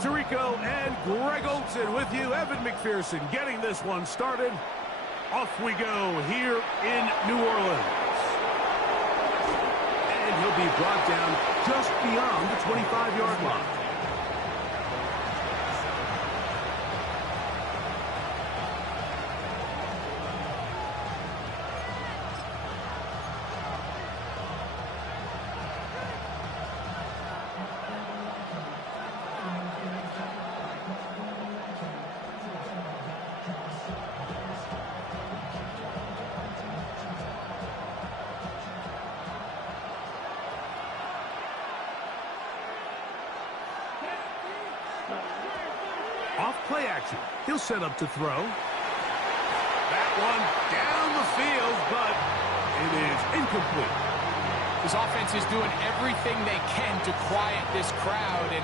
Tirico and Greg Olson with you. Evan McPherson getting this one started. Off we go here in New Orleans. And he'll be brought down just beyond the 25-yard line. Off play action. He'll set up to throw. That one down the field, but it is incomplete. This offense is doing everything they can to quiet this crowd, and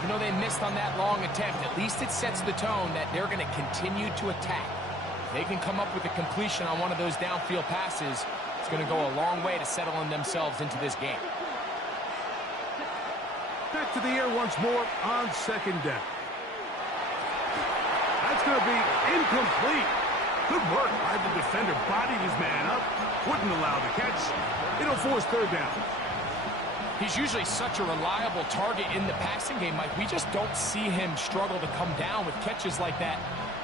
even though they missed on that long attempt, at least it sets the tone that they're going to continue to attack. If they can come up with a completion on one of those downfield passes, it's going to go a long way to settling themselves into this game. Back to the air once more on second down. That's going to be incomplete. Good work by the defender. Bodied his man up. Wouldn't allow the catch. It'll force third down. He's usually such a reliable target in the passing game, Mike. We just don't see him struggle to come down with catches like that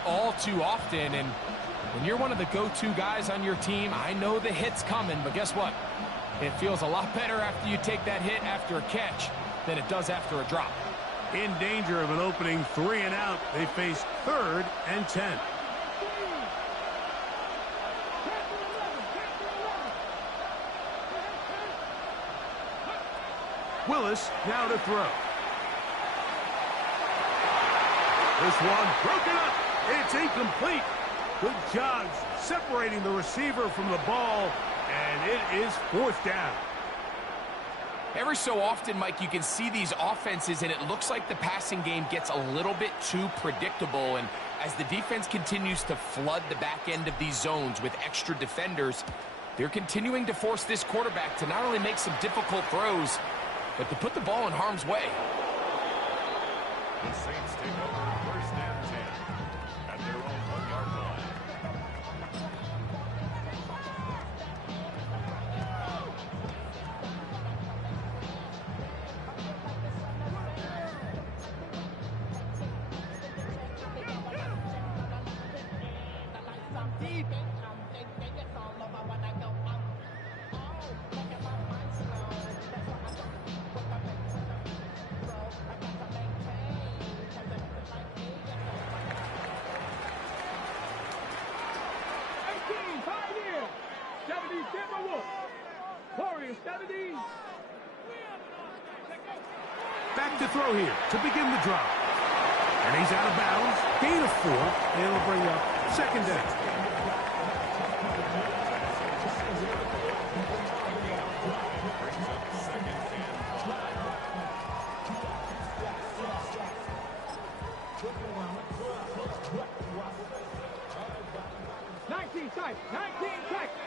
all too often. And when you're one of the go-to guys on your team, I know the hit's coming, but guess what? It feels a lot better after you take that hit after a catch than it does after a drop. In danger of an opening 3 and out. They face 3rd and 10. Willis now to throw. This one broken up. It's incomplete. Good job separating the receiver from the ball, and it is 4th down. Every so often, Mike, you can see these offenses, and it looks like the passing game gets a little bit too predictable. And as the defense continues to flood the back end of these zones with extra defenders, they're continuing to force this quarterback to not only make some difficult throws, but to put the ball in harm's way. The Saints take over 1st and 10 at their own 1-yard line. Back to throw here to begin the drive. And he's out of bounds. Gain of 4. And it'll bring up 2nd down.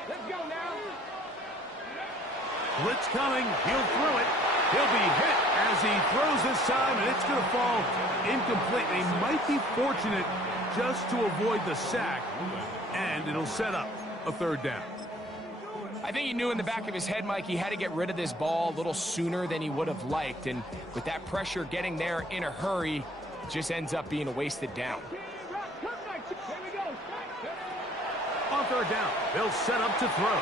Let's go now. Blitz coming. He'll throw it. He'll be hit as he throws this time, and it's going to fall incomplete. They might be fortunate just to avoid the sack, and it'll set up a 3rd down. I think he knew in the back of his head, Mike, he had to get rid of this ball a little sooner than he would have liked. And with that pressure getting there in a hurry, it just ends up being a wasted down. On 3rd down, they'll set up to throw.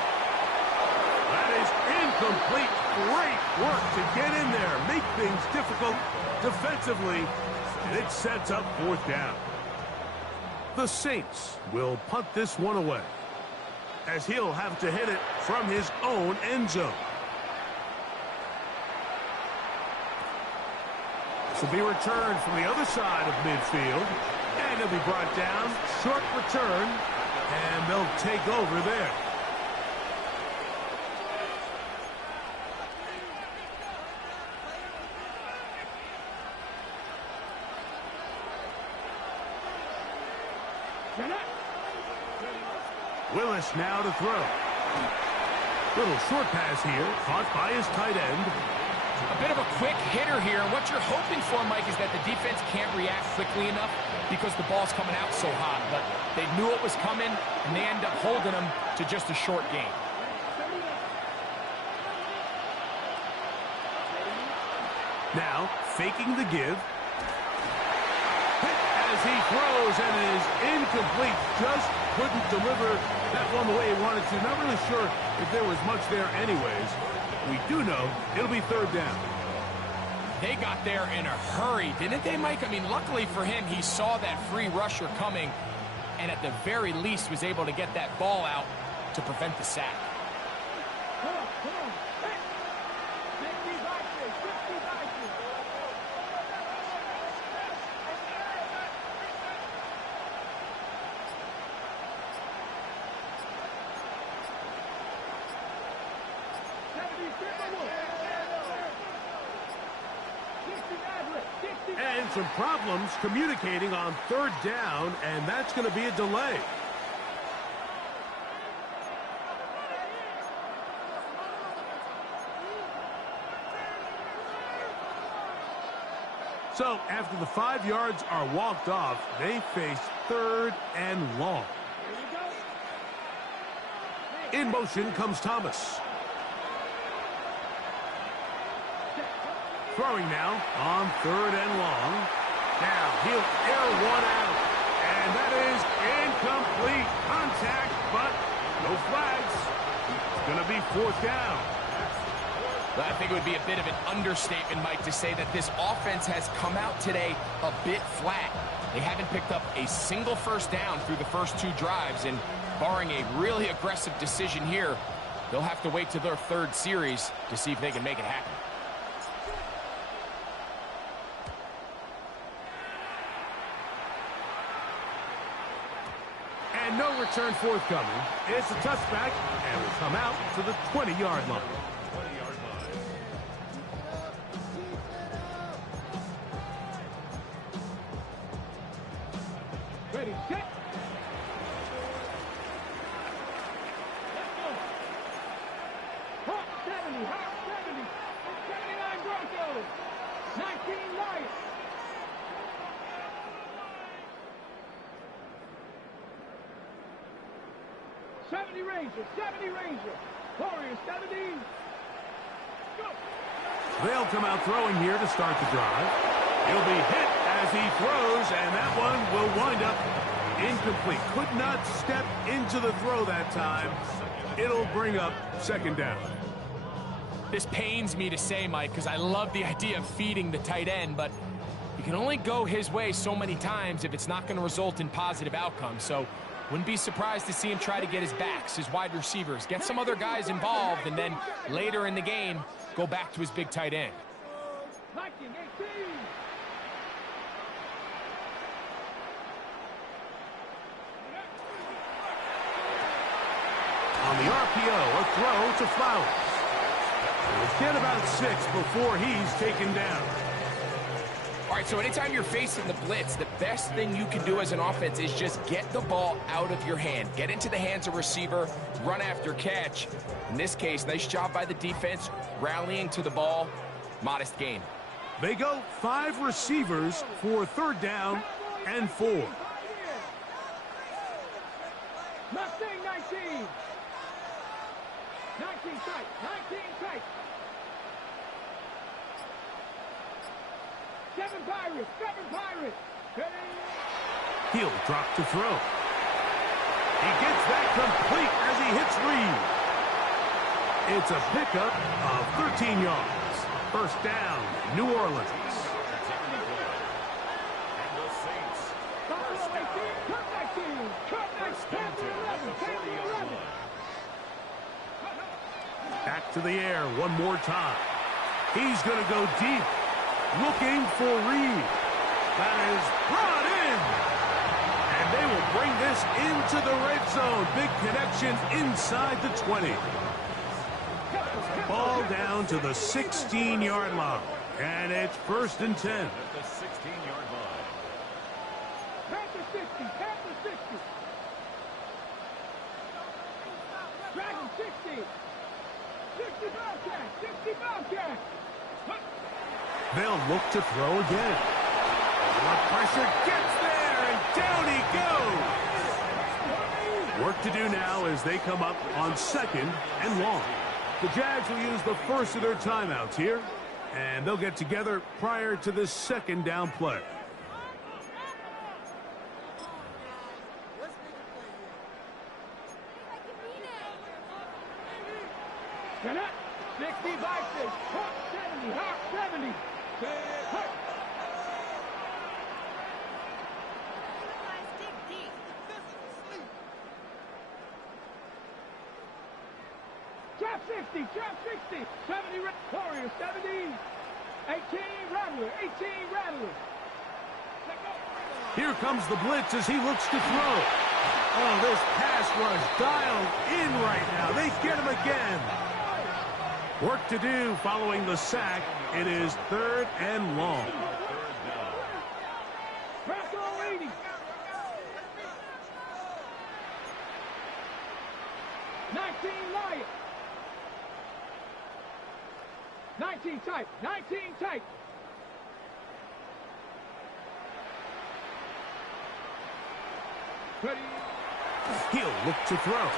That is incomplete. Great work to get in there, make things difficult defensively, and it sets up 4th down. The Saints will punt this one away, as he'll have to hit it from his own end zone. This will be returned from the other side of midfield, and he'll be brought down. Short return, and they'll take over there. Willis now to throw. Little short pass here, caught by his tight end. A bit of a quick hitter here. What you're hoping for, Mike, is that the defense can't react quickly enough because the ball's coming out so hot. But they knew it was coming, and they end up holding them to just a short game. Now, faking the give. Hit as he throws and is incomplete. Just couldn't deliver that one the way he wanted to. Not really sure if there was much there anyways. We do know it'll be third down. They got there in a hurry, didn't they, Mike? I mean, luckily for him, he saw that free rusher coming and at the very least was able to get that ball out to prevent the sack. Come on, come on. Hey. 50 boxes, 50 boxes. And some problems communicating on third down, and that's going to be a delay. So after the 5 yards are walked off, they face third and long. In motion comes Thomas. Throwing now on third and long. Now he'll air one out. And that is incomplete. Contact, but no flags. It's going to be fourth down. Well, I think it would be a bit of an understatement, Mike, to say that this offense has come out today a bit flat. They haven't picked up a single first down through the first 2 drives, and barring a really aggressive decision here, they'll have to wait to their third series to see if they can make it happen. And no return forthcoming. It's a touchback, and will come out to the 20-yard line. Ready, set. Let's go. Hot 70, hot 70. 79 Broncos. 19 Lions. 70 Rangers, 70 Rangers. Warriors, 70. Go. They'll come out throwing here to start the drive. He'll be hit as he throws, and that one will wind up incomplete. Could not step into the throw that time. It'll bring up second down. This pains me to say, Mike, because I love the idea of feeding the tight end, but you can only go his way so many times if it's not going to result in positive outcomes. So wouldn't be surprised to see him try to get his backs, his wide receivers, get some other guys involved, and then later in the game, go back to his big tight end. On the RPO, a throw to Flowers. He'll get about 6 before he's taken down. All right, so anytime you're facing the blitz, the best thing you can do as an offense is just get the ball out of your hand. Get into the hands of receiver, run after catch. In this case, nice job by the defense, rallying to the ball. Modest gain. They go 5 receivers for third down and 4. Mustang 19. 19 tight, 19 tight. 7 Pirates, 7 Pirates. Ready? He'll drop to throw. He gets that complete as he hits Reed. It's a pickup of 13 yards. First down, New Orleans. Buffalo 18, cut 19. Cut 19, 11. Back to the air one more time. He's going to go deep, looking for Reed. That is brought in. And they will bring this into the red zone. Big connection inside the 20. Ball down to the 16-yard line. And it's first and 10. At the 16-yard line. Panther 60, Panther 60. Dragon 60. 60 Bobcat, 60 Bobcat. They'll look to throw again. The pressure gets there, and down he goes. Work to do now as they come up on 2nd and long. The Jags will use the first of their timeouts here, and they'll get together prior to this 2nd down play. Get up. 60 boxes. Hawk 70. Hawk 70. Hawk. Drop 60. Drop 60. 70 Warriors. 70. 18 Rattler. 18 Rattler. Here comes the blitz as he looks to throw. Oh, this pass rush dialed in right now. They get him again. Work to do following the sack. It is 3rd and long. Press all 80. Lion. 19 tight. 19 tight. Ready. He'll look to throw.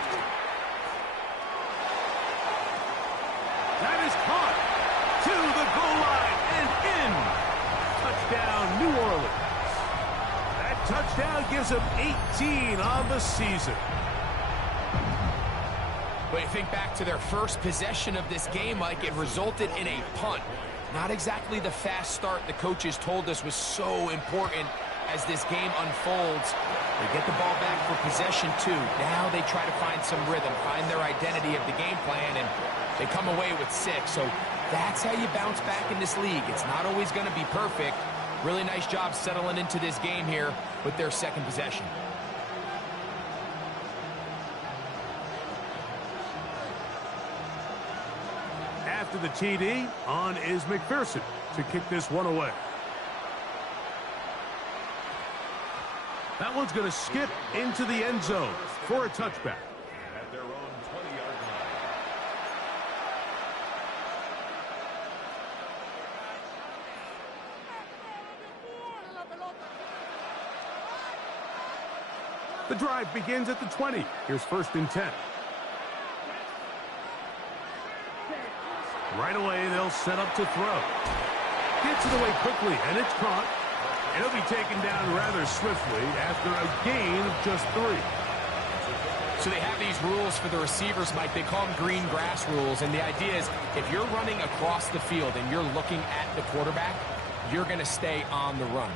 That is caught to the goal line and in. Touchdown, New Orleans. That touchdown gives him 18 on the season. But you think back to their first possession of this game, Mike, it resulted in a punt. Not exactly the fast start the coaches told us was so important as this game unfolds. They get the ball back for possession 2. Now they try to find some rhythm, find their identity of the game plan, and they come away with 6. So that's how you bounce back in this league. It's not always going to be perfect. Really nice job settling into this game here with their 2nd possession. After the TD, on is McPherson to kick this one away. That one's going to skip into the end zone for a touchback. At their own 20-yard line. The drive begins at the 20. Here's 1st and 10. Right away, they'll set up to throw. Gets it away quickly, and it's caught. It'll be taken down rather swiftly after a gain of just 3. So they have these rules for the receivers, Mike. They call them green grass rules. And the idea is if you're running across the field and you're looking at the quarterback, you're going to stay on the run.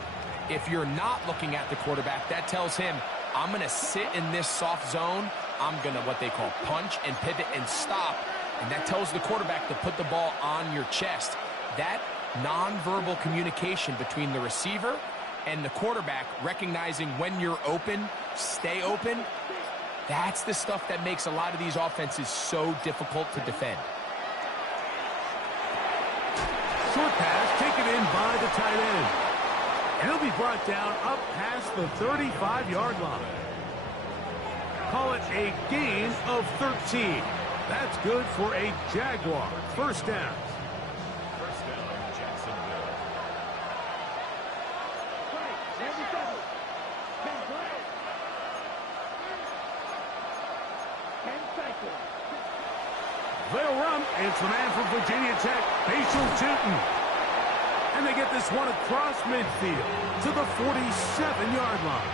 If you're not looking at the quarterback, that tells him, I'm going to sit in this soft zone. I'm going to what they call punch and pivot and stop. And that tells the quarterback to put the ball on your chest. That nonverbal communication between the receiver and the quarterback, recognizing when you're open, stay open, that's the stuff that makes a lot of these offenses so difficult to defend. Short pass taken in by the tight end. And he'll be brought down up past the 35-yard line. Call it a gain of 13. That's good for a Jaguar. 1st down. Jacksonville. They'll run. It's the man from Virginia Tech, Bashal Tootin. And they get this one across midfield to the 47-yard line.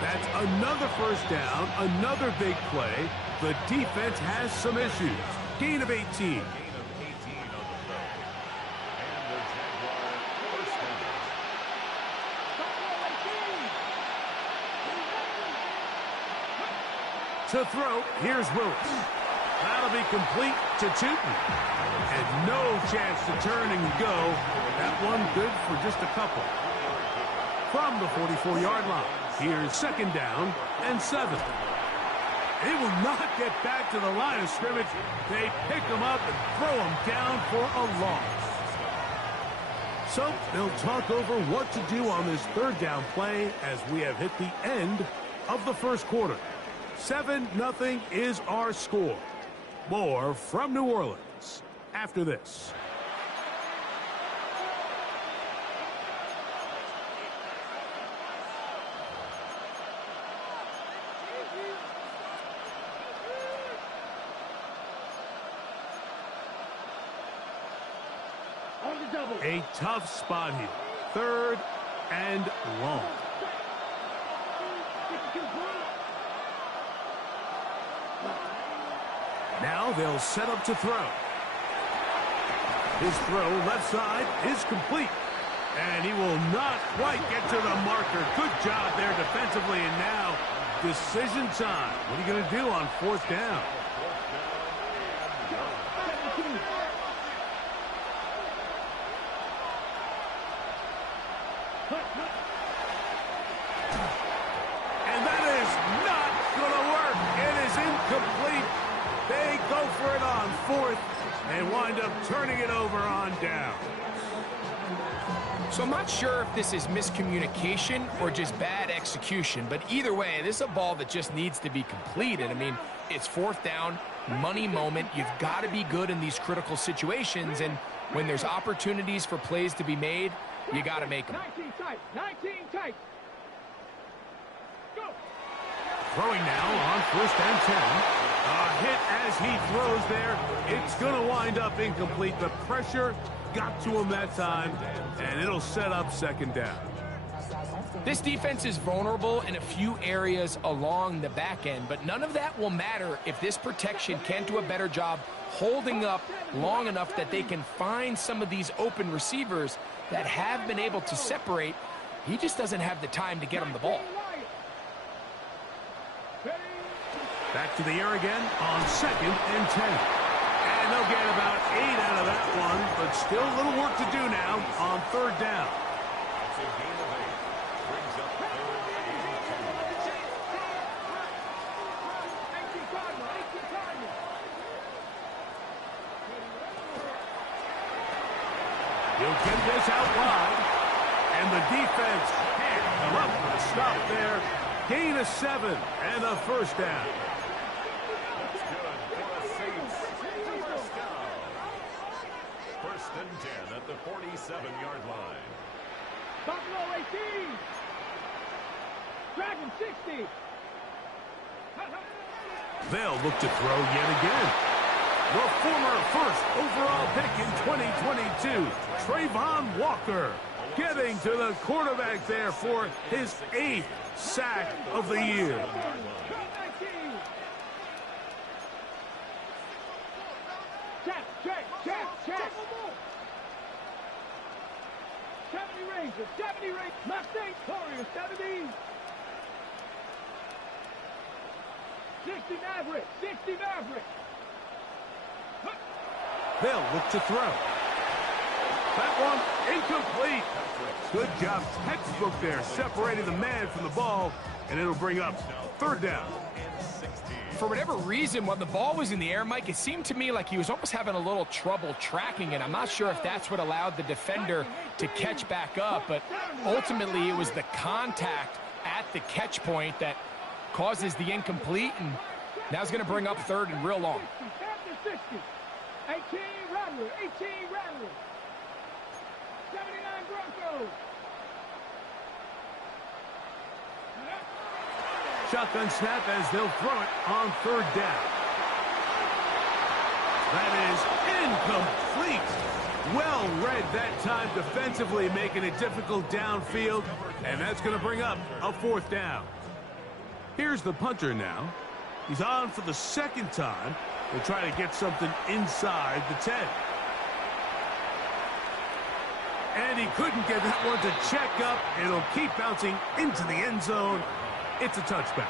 That's another 1st down, another big play. The defense has some issues. Gain of 18. Gain of 18 on the play. And the Jaguar 1st down. To throw, here's Willis. That'll be complete to Tootin. And no chance to turn and go. That one good for just a couple. From the 44-yard line, here's 2nd down and 7. They will not get back to the line of scrimmage. They pick them up and throw them down for a loss. So they'll talk over what to do on this 3rd down play as we have hit the end of the 1st quarter. 7-0 is our score. More from New Orleans after this. A tough spot here. 3rd and long. Now they'll set up to throw. His throw left side is complete. And he will not quite get to the marker. Good job there defensively. And now decision time. What are you going to do on 4th down? And that is not going to work. It is incomplete. They go for it on 4th and wind up turning it over on down. So I'm not sure if this is miscommunication or just bad execution, but either way, this is a ball that just needs to be completed. I mean, it's 4th down, money moment. You've got to be good in these critical situations, and when there's opportunities for plays to be made, you got to make them. 19 tight. 19 tight. Go. Throwing now on 1st and 10. A hit as he throws there. It's going to wind up incomplete. The pressure got to him that time, and it'll set up 2nd down. This defense is vulnerable in a few areas along the back end, but none of that will matter if this protection can't do a better job holding up long enough that they can find some of these open receivers that have been able to separate. He just doesn't have the time to get him the ball. Back to the air again on 2nd and 10. And they'll get about 8 out of that one, but still a little work to do now on 3rd down. It's a gain of 8. Brings up 3rd and 2. He'll get this out wide, and the defense can't come up with a stop there. Gain of 7 and a 1st down. That's good for a safe first down. 1st and 10 at the 47-yard line. Buffalo 18. Dragon 60. They'll look to throw yet again. The former 1st overall pick in 2022, Trayvon Walker, getting to the quarterback there for his 8th sack of the year. Check. 70 Rangers, 70 Rangers, Mustang Warriors, 70. 60 Mavericks, 60 Mavericks. They'll look to throw. That one incomplete. Good job, textbook there, separating the man from the ball, and it'll bring up 3rd down. For whatever reason, when the ball was in the air, Mike, it seemed to me like he was almost having a little trouble tracking it. I'm not sure if that's what allowed the defender to catch back up, but ultimately it was the contact at the catch point that causes the incomplete, and now it's going to bring up 3rd and real long. 60. 18 Rattler, 18 Rattler. 79 Broncos. Shotgun snap as they'll throw it on 3rd down. That is incomplete. Well read that time defensively, making it difficult downfield, and that's going to bring up a 4th down. Here's the punter now. He's on for the 2nd time. He'll try to get something inside the 10. And he couldn't get that one to check up. It'll keep bouncing into the end zone. It's a touchback.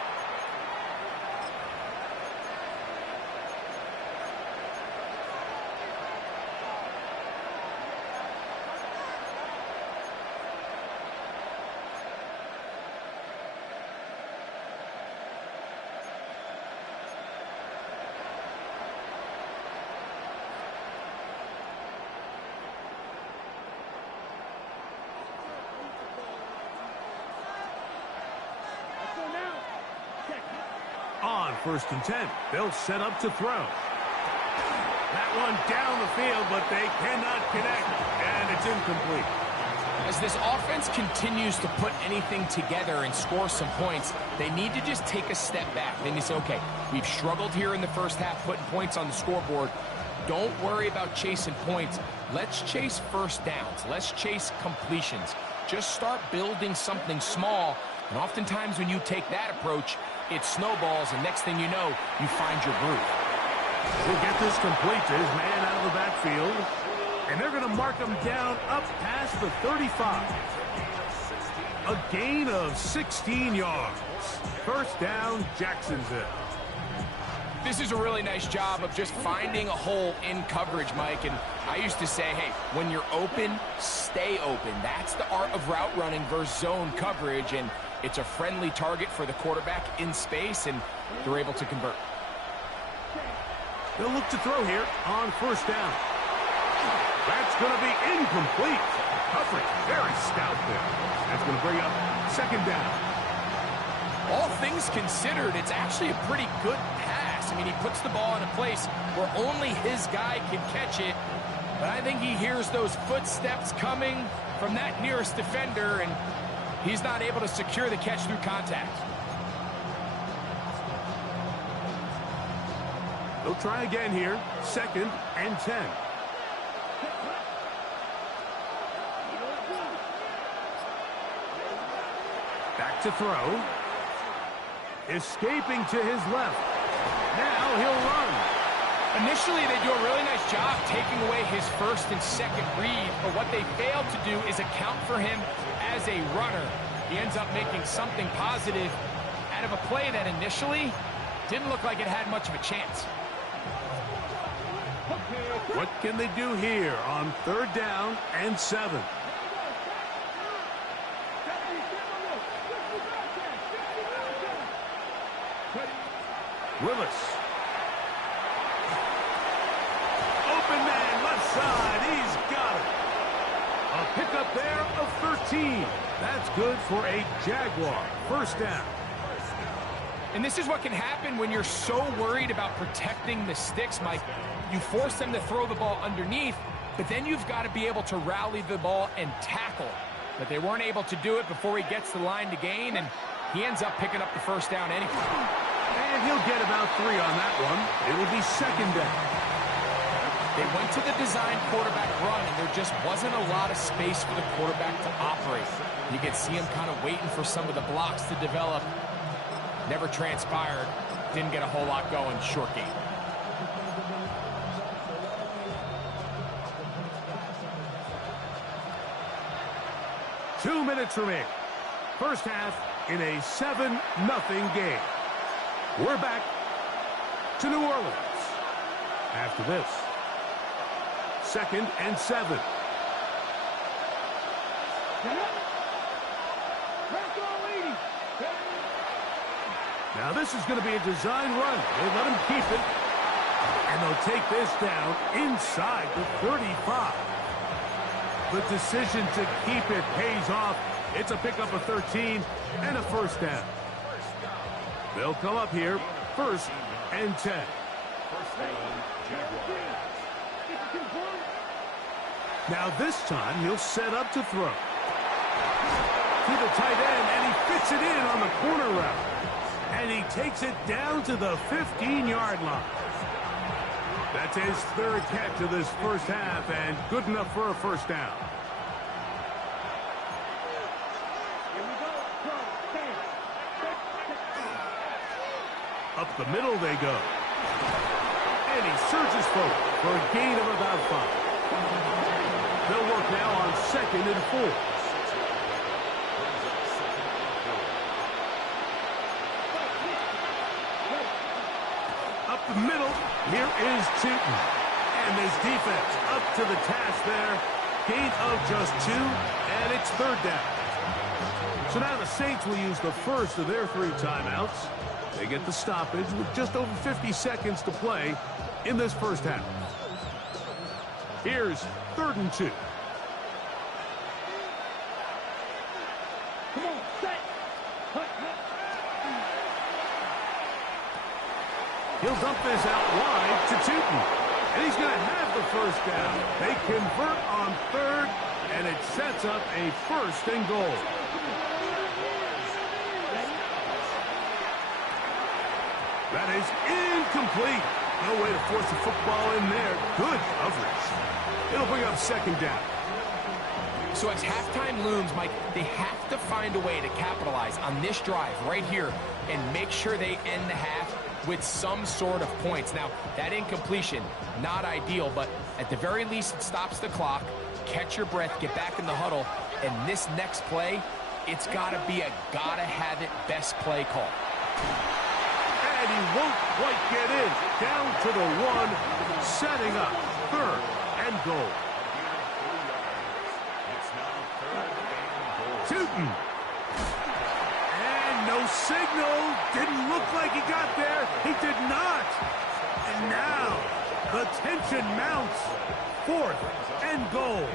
On 1st and 10, they'll set up to throw. That one down the field, but they cannot connect, and it's incomplete. As this offense continues to put anything together and score some points, they need to just take a step back. They need to say, okay, we've struggled here in the first half putting points on the scoreboard. don't worry about chasing points. Let's chase first downs. Let's chase completions. Just start building something small. And oftentimes when you take that approach, it snowballs, and next thing you know, you find your groove. He'll get this complete to his man out of the backfield. And they're going to mark him down up past the 35. A gain of 16 yards. First down, Jacksonville. This is a really nice job of just finding a hole in coverage, Mike. And I used to say, hey, when you're open, stay open. That's the art of route running versus zone coverage. And it's a friendly target for the quarterback in space, and they're able to convert. They'll look to throw here on first down. That's going to be incomplete. Coverage very stout there. That's going to bring up second down. All things considered, it's actually a pretty good pass. I mean, he puts the ball in a place where only his guy can catch it. But I think he hears those footsteps coming from that nearest defender, and he's not able to secure the catch through contact. They'll try again here. Second and 10. Back to throw. Escaping to his left. Now he'll run. Initially, they do a really nice job taking away his first and second read, but what they failed to do is account for him as a runner. He ends up making something positive out of a play that initially didn't look like it had much of a chance. What can they do here on third down and 7? Willis. Open man, left side. He's got it. A pickup there of 13. That's good for a Jaguar. First down. And this is what can happen when you're so worried about protecting the sticks, Mike. You force them to throw the ball underneath, but then you've got to be able to rally the ball and tackle. But they weren't able to do it before he gets the line to gain, and he ends up picking up the first down anyway. And he'll get about 3 on that one. It will be second down. They went to the design quarterback run, and there just wasn't a lot of space for the quarterback to operate. You could see him kind of waiting for some of the blocks to develop. Never transpired. Didn't get a whole lot going. Short game. Two minutes remaining. First half in a 7-0 game. We're back to New Orleans. After this, second and 7. Now this is going to be a design run. They let him keep it. And they'll take this down inside the 35. The decision to keep it pays off. It's a pickup of 13 and a first down. They'll come up here, first and 10. Now this time he'll set up to throw. To the tight end, and he fits it in on the corner route. And he takes it down to the 15-yard line. That's his third catch of this first half, and good enough for a first down. Up the middle they go. And he surges forward for a gain of about 5. They'll work now on second and 4. Up the middle, here is Tootin. And this defense up to the task there. Gain of just 2, and it's third down. So now the Saints will use the first of their 3 timeouts. They get the stoppage with just over 50 seconds to play in this first half. Here's third and 2. Come on, set. He'll dump this out wide to Tootin. And he's going to have the first down. They convert on third, and it sets up a first and goal. That is incomplete. No way to force the football in there. Good coverage. It'll bring up second down. So as halftime looms, Mike, they have to find a way to capitalize on this drive right here and make sure they end the half with some sort of points. Now, that incompletion, not ideal, but at the very least, it stops the clock. Catch your breath, get back in the huddle, and this next play, it's got to be a gotta-have-it best play call. And he won't quite get in. Down to the one, setting up third and goal. Tootin'. And no signal. Didn't look like he got there. He did not. And now the tension mounts. Fourth and goal.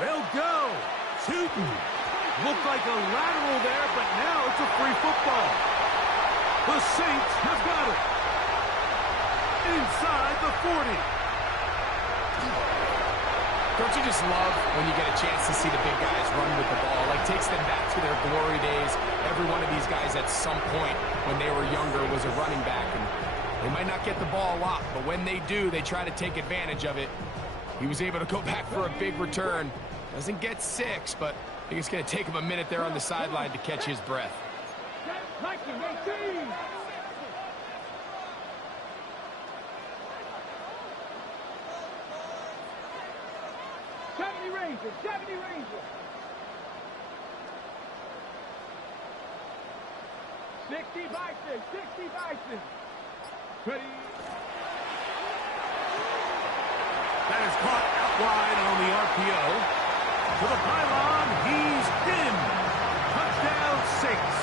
They'll go. Tootin'. Looked like a lateral there, but now it's a free football. The Saints have got it. Inside the 40. Don't you just love when you get a chance to see the big guys run with the ball? Like, takes them back to their glory days. Every one of these guys at some point when they were younger was a running back. And they might not get the ball a lot, but when they do, they try to take advantage of it. He was able to go back for a big return. Doesn't get 6, but I think it's going to take him a minute there on the sideline to catch his breath. 70 Rangers, 70 Rangers. 60 Bison, 60 Bison. Ready. That is caught out wide on the RPO. To the pylon, he's in. Touchdown, Saints.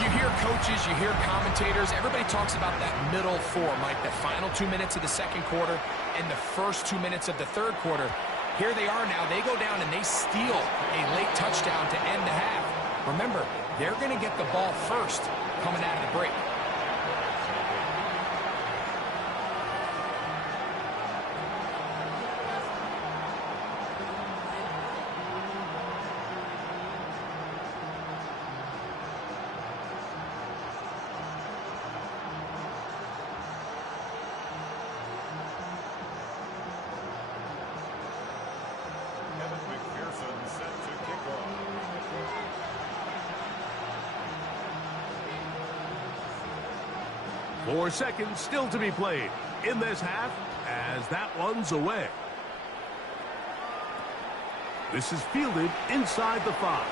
You hear coaches, you hear commentators, everybody talks about that middle four, Mike, the final 2 minutes of the second quarter and the first 2 minutes of the third quarter. Here they are now. They go down and they steal a late touchdown to end the half. Remember, they're going to get the ball first coming out of the break. Set to kick off. 4 seconds still to be played in this half as that one's away. This is fielded inside the 5.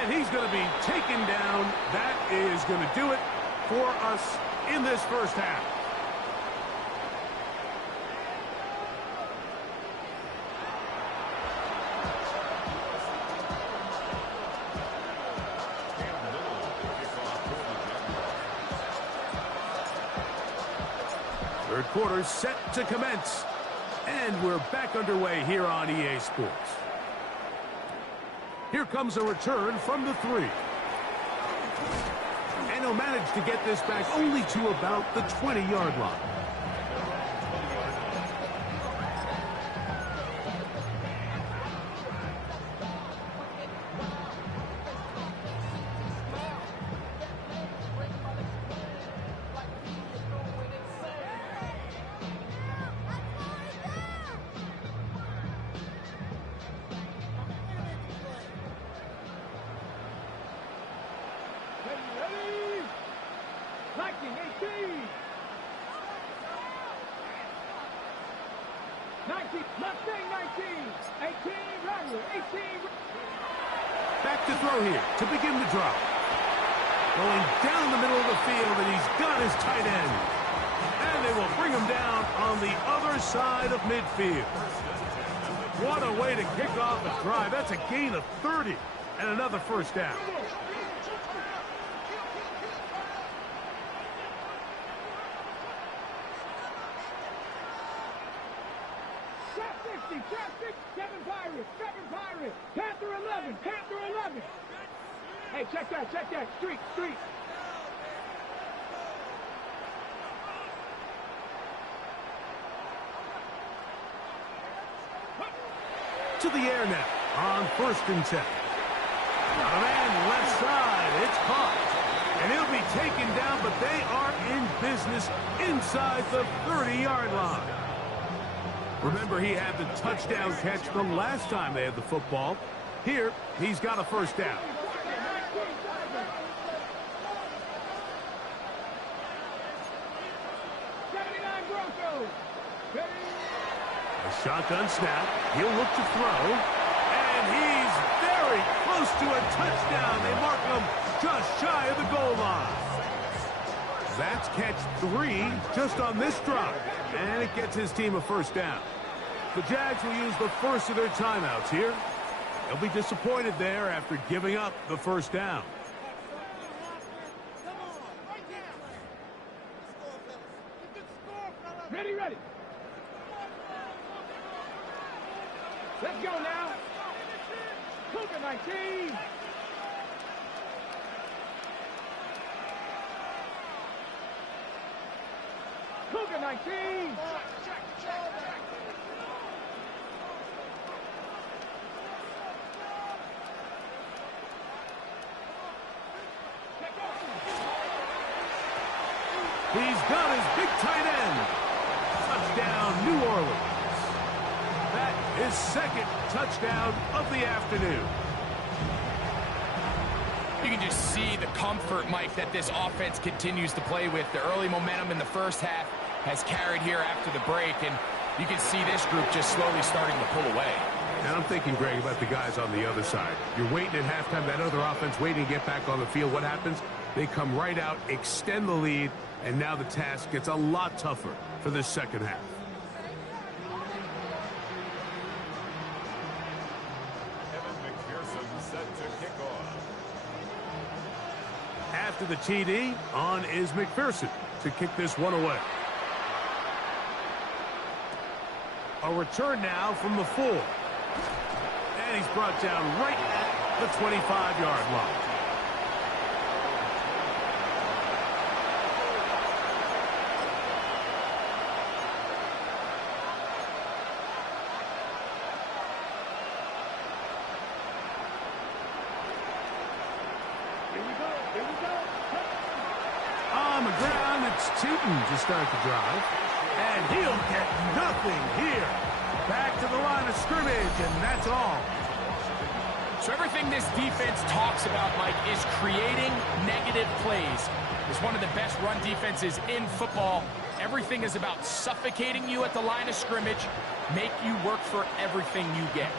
And he's going to be taken down. That is going to do it for us in this first half. Third quarter set to commence. And we're back underway here on EA Sports. Here comes a return from the 3. And he'll manage to get this back only to about the 20-yard line. Lightning, 18. 19, Mustang 19. 18, Rattler, 18. Back to throw here to begin the drive. Going down the middle of the field, and he's got his tight end. And they will bring him down on the other side of midfield. What a way to kick off a drive. That's a gain of 30 and another first down. Trap 60, trap 6, 7 Pirates, 7 Pirates. Panther 11, Panther 11. Hey, check that, streak, streak. To the air now on 1st and 10. Got a man left side. It's caught. And he'll be taken down, but they are in business inside the 30-yard line. Remember, he had the touchdown catch the last time they had the football. Here, he's got a 1st down. A shotgun snap. He'll look to throw. And he's very close to a touchdown. They mark him just shy of the goal line. That's catch 3 just on this drive. And it gets his team a 1st down. The Jags will use the first of their timeouts here. They'll be disappointed there after giving up the 1st down. Ready, ready. Let's go now. Cougar 19. Cougar 19. He's got his big tight end. Touchdown, New Orleans. That is 2nd touchdown of the afternoon. You can just see the comfort, Mike, that this offense continues to play with. The early momentum in the 1st half has carried here after the break, and you can see this group just slowly starting to pull away. And I'm thinking, Greg, about the guys on the other side. You're waiting at halftime, that other offense waiting to get back on the field. What happens? They come right out, extend the lead, and now the task gets a lot tougher for this 2nd half. After the TD, on is McPherson to kick this one away. A return now from the 4. And he's brought down right at the 25-yard line. On the ground, it's Tootin to start the drive. And he'll get nothing here. Back to the line of scrimmage, and that's all. So everything this defense talks about, Mike, is creating negative plays. It's one of the best run defenses in football. Everything is about suffocating you at the line of scrimmage, make you work for everything you get.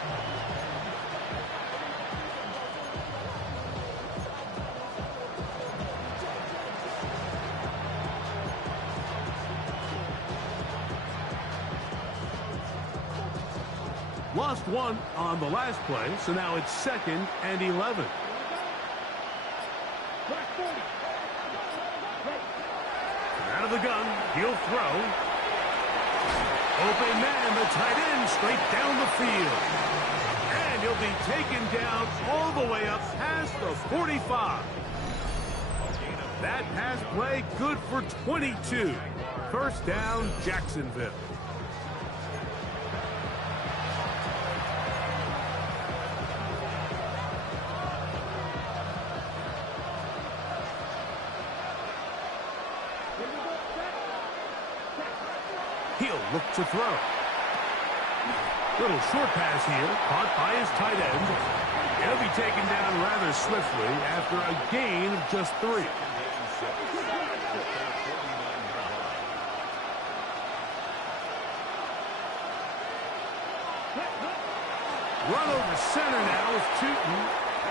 Lost 1 on the last play, so now it's 2nd and 11. Out of the gun, he'll throw. Open man, the tight end, straight down the field. And he'll be taken down all the way up past the 45. That pass play good for 22. 1st down, Jacksonville. He'll look to throw. Little short pass here, caught by his tight end. He'll be taken down rather swiftly after a gain of just 3. Run over center now with Tootin,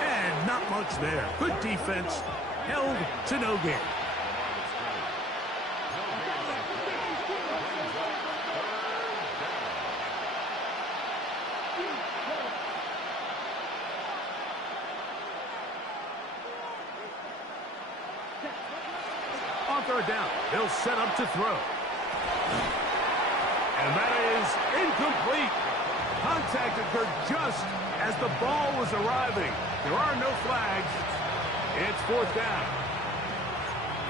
and not much there. Good defense, held to no gain. On 3rd down, they'll set up to throw. And that is incomplete. Contact occurred just as the ball was arriving. There are no flags. It's fourth down.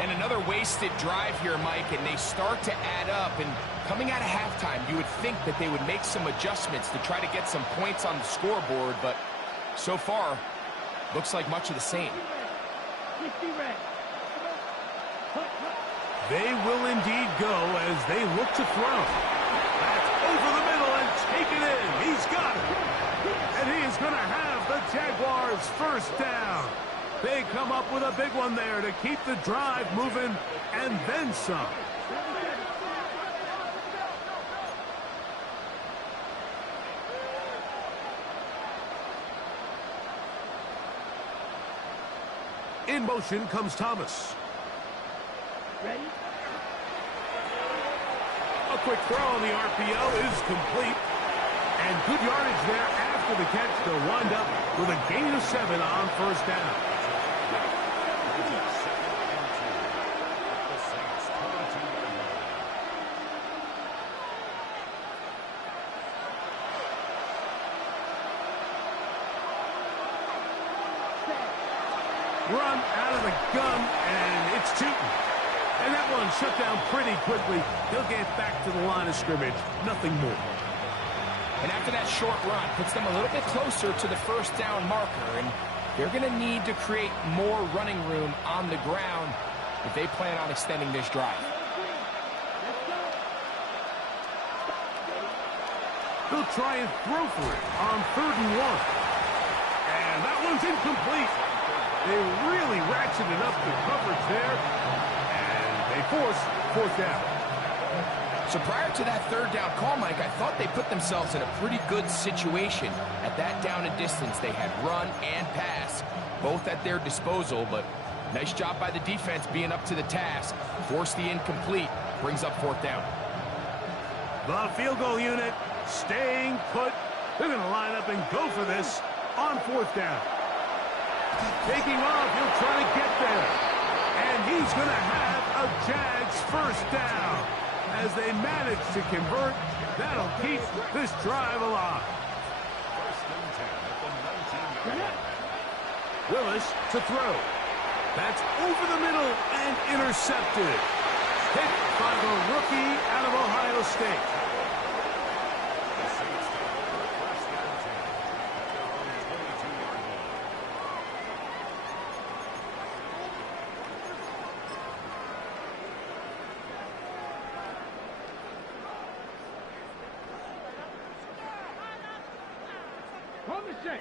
And another wasted drive here, Mike, and they start to add up. And coming out of halftime, you would think that they would make some adjustments to try to get some points on the scoreboard, but so far, looks like much of the same. They will indeed go as they look to throw. That's over the middle and take it in. He's got it. And he is going to have the Jaguars first down. They come up with a big one there to keep the drive moving and then some. In motion comes Thomas. Ready? A quick throw on the RPO is complete. And good yardage there after the catch to wind up with a gain of 7 on first down. Run out of the gun, and it's Tootin. And that one shut down pretty quickly. He'll get back to the line of scrimmage. Nothing more. And after that short run, puts them a little bit closer to the first down marker, and they're going to need to create more running room on the ground if they plan on extending this drive. They'll try and throw for it on 3rd and 1. And that one's incomplete. They really ratcheted up the coverage there, and they force fourth down. So prior to that 3rd down call, Mike, I thought they put themselves in a pretty good situation. At that down and distance, they had run and pass, both at their disposal, but nice job by the defense being up to the task. Force the incomplete, brings up 4th down. The field goal unit staying put. They're going to line up and go for this on 4th down. Taking off, he'll try to get there. And he's going to have a Jags first down. As they manage to convert, that'll keep this drive alive. First and 10 at the 19-yard line. Willis to throw. That's over the middle and intercepted. Hit by the rookie out of Ohio State. The Saints take over first and 10 at their own 22-yard line.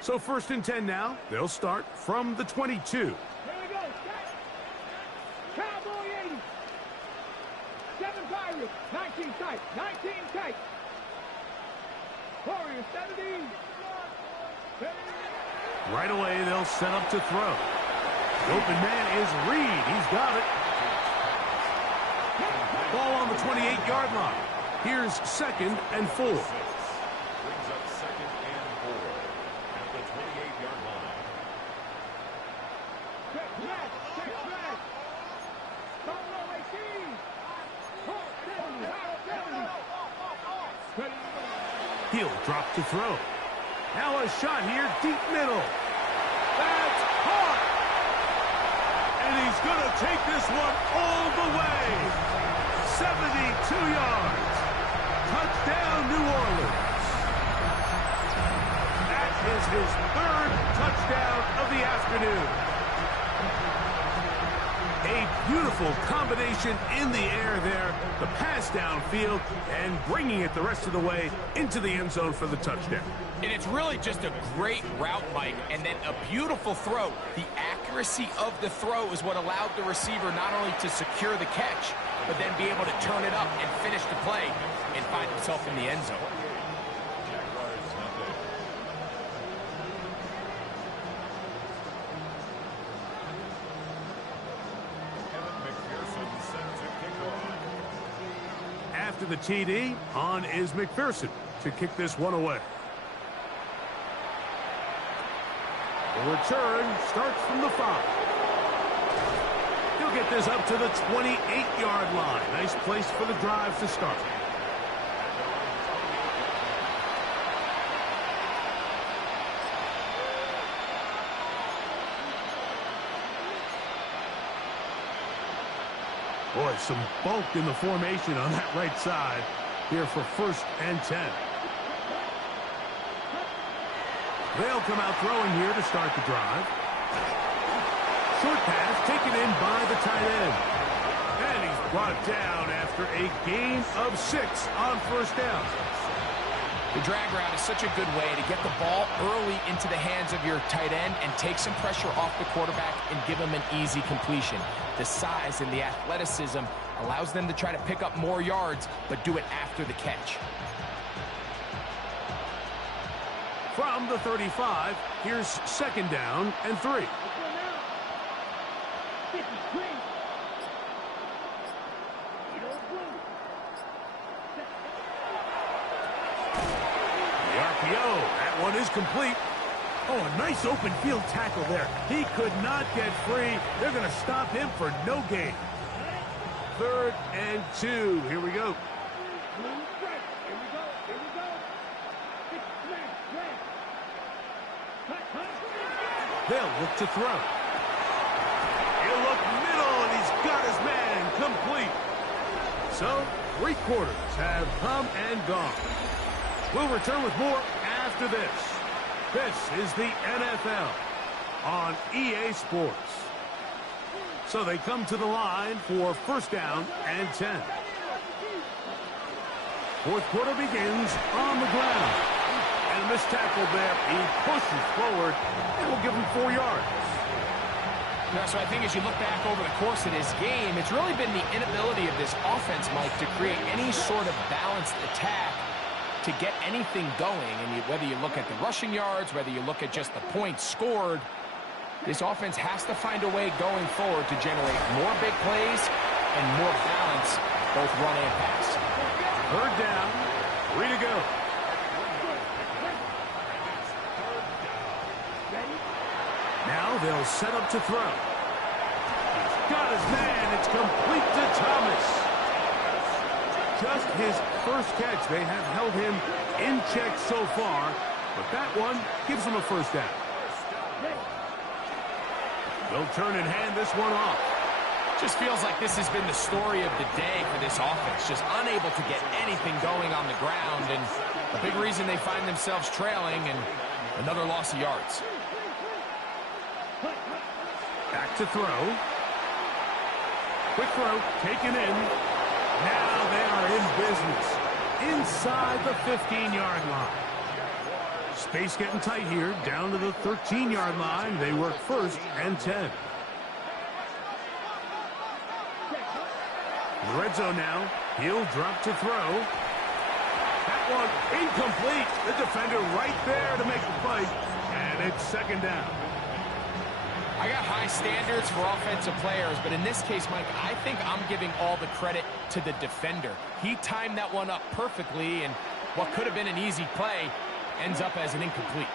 So 1st and 10 now. They'll start from the 22. Here we go. Cowboy 80. 7 Pirates. 19 tight. 19 tight. Warriors 17. Right away, they'll set up to throw. The open man is Reed. He's got it. Ball on the 28-yard line. Here's 2nd and 4. Brings up 2nd and 4 at the 28-yard line. Check back. Check back. Don't know 18. Hold 70. He'll drop to throw. Now a shot here, deep middle. That's caught. And he's going to take this one all the way. 72 yards. Touchdown, New Orleans. That is his 3rd touchdown of the afternoon. A beautiful combination in the air there. The pass downfield and bringing it the rest of the way into the end zone for the touchdown. And it's really just a great route, Mike, and then a beautiful throw. The accuracy of the throw is what allowed the receiver not only to secure the catch, but then be able to turn it up and finish the play and find himself in the end zone. Jaguars nothing. Kevin McPherson set to kick off. After the TD, on is McPherson to kick this one away. The return starts from the 5. He'll get this up to the 28-yard line. Nice place for the drive to start. At their own Boy, some bulk in the formation on that right side here for 1st and 10. They'll come out throwing here to start the drive. Short pass taken in by the tight end. And he's brought down after a gain of 6 on 1st down. The drag route is such a good way to get the ball early into the hands of your tight end and take some pressure off the quarterback and give him an easy completion. The size and the athleticism allows them to try to pick up more yards, but do it after the catch. From the 35, here's 2nd down and 3. That one is complete. Oh, a nice open field tackle there. He could not get free. They're going to stop him for no gain. 3rd and 2. Here we go. They'll look to throw. He'll look middle, and he's got his man complete. So, 3 quarters have come and gone. We'll return with more after this. This is the NFL on EA Sports. So they come to the line for 1st down and 10. 4th quarter begins on the ground. And a missed tackle there. He pushes forward and will give him 4 yards. Yeah, so I think as you look back over the course of this game, it's really been the inability of this offense, Mike, to create any sort of balanced attack to get anything going. And whether you look at the rushing yards, whether you look at just the points scored, this offense has to find a way going forward to generate more big plays and more balance, both run and pass. 3rd down, 3 to go. Now they'll set up to throw. He's got his man. It's complete to Thomas. Just his 1st catch. They have held him in check so far, but that one gives him a 1st down. They'll turn and hand this one off. Just feels like this has been the story of the day for this offense. Just unable to get anything going on the ground, and a big reason they find themselves trailing, and another loss of yards. Back to throw. Quick throw, taken in. Now they are in business. Inside the 15-yard line. Space getting tight here. Down to the 13-yard line. They work 1st and 10. Red zone now. He'll drop to throw. That one incomplete. The defender right there to make the fight. And it's 2nd down. I got high standards for offensive players, but in this case, Mike, I think I'm giving all the credit to the defender. He timed that one up perfectly, and what could have been an easy play ends up as an incomplete.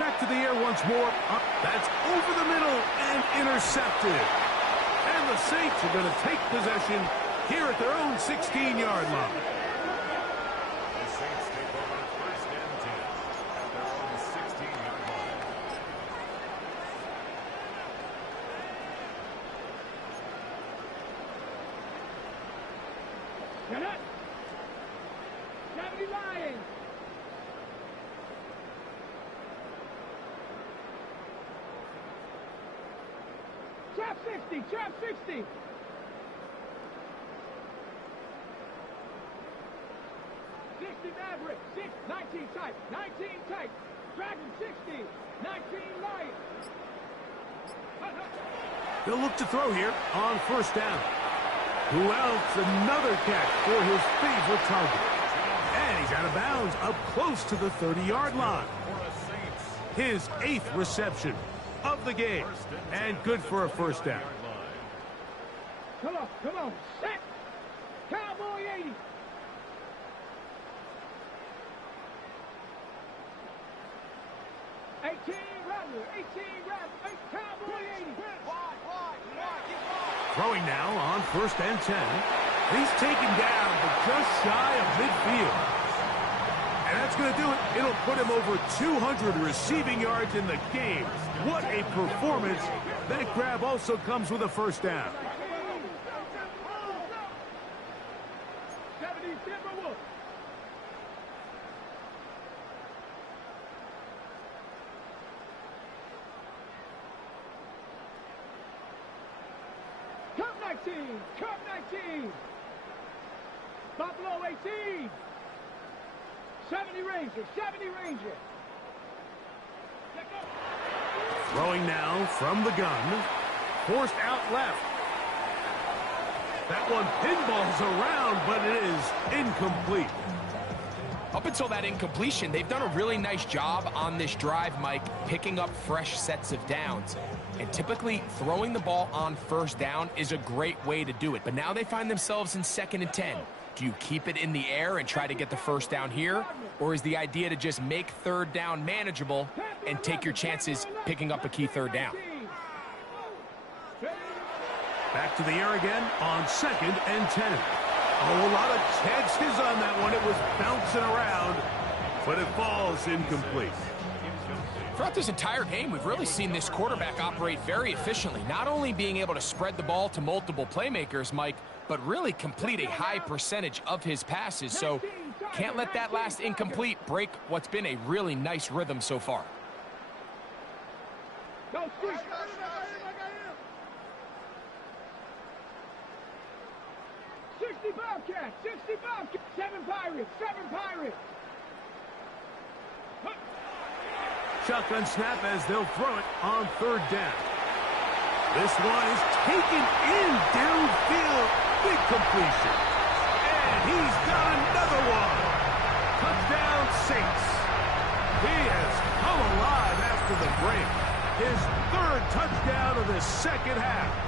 Back to the air once more. That's over the middle and intercepted. And the Saints are going to take possession here at their own 16-yard line. The Saints take over 1st and 10 at their own 16-yard line. Get it! 70 Lions! Trap 60! Trap 60! 60 Maverick, 19 tight, 19 tight, Dragon 60, 19 Lions. They'll look to throw here on 1st down. Who else? Another catch for his favorite target. And he's out of bounds up close to the 30-yard line. His 8th reception of the game. And good for a 1st down. Come on, set! Cowboy 80! Cowboy 80! Throwing now on 1st and 10. He's taken down, but just shy of midfield. And that's going to do it. It'll put him over 200 receiving yards in the game. What a performance That grab also comes with a first down. 70 Timberwolves. Cup 19, Cup 19. Buffalo 18. 70 Rangers, 70 Rangers. Throwing now from the gun. Forced out left. That one pinballs around, but it is incomplete. Up until that incompletion, they've done a really nice job on this drive, Mike, picking up fresh sets of downs. And typically, throwing the ball on first down is a great way to do it. But now they find themselves in 2nd and 10. Do you keep it in the air and try to get the first down here? Or is the idea to just make 3rd down manageable and take your chances picking up a key 3rd down? Back to the air again on 2nd and 10. Oh, a lot of chances on that one. It was bouncing around, but it falls incomplete. Throughout this entire game, we've really seen this quarterback operate very efficiently, not only being able to spread the ball to multiple playmakers, Mike, but really complete a high percentage of his passes. So can't let that last incomplete break what's been a really nice rhythm so far. Go, Squeak. 60 Bobcats, 60 Bobcats. 7 Pirates, 7 Pirates. Shotgun snap as they'll throw it on 3rd down. This one is taken in downfield. Big completion. And he's got another one. Touchdown, Saints. He has come alive after the break. His 3rd touchdown of the 2nd half.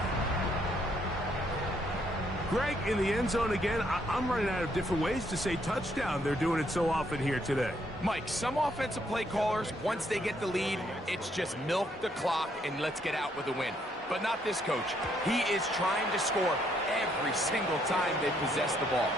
Greg, in the end zone again, I'm running out of different ways to say touchdown. They're doing it so often here today. Mike, some offensive play callers, once they get the lead, it's just milk the clock and let's get out with a win. But not this coach. He is trying to score every single time they possess the ball.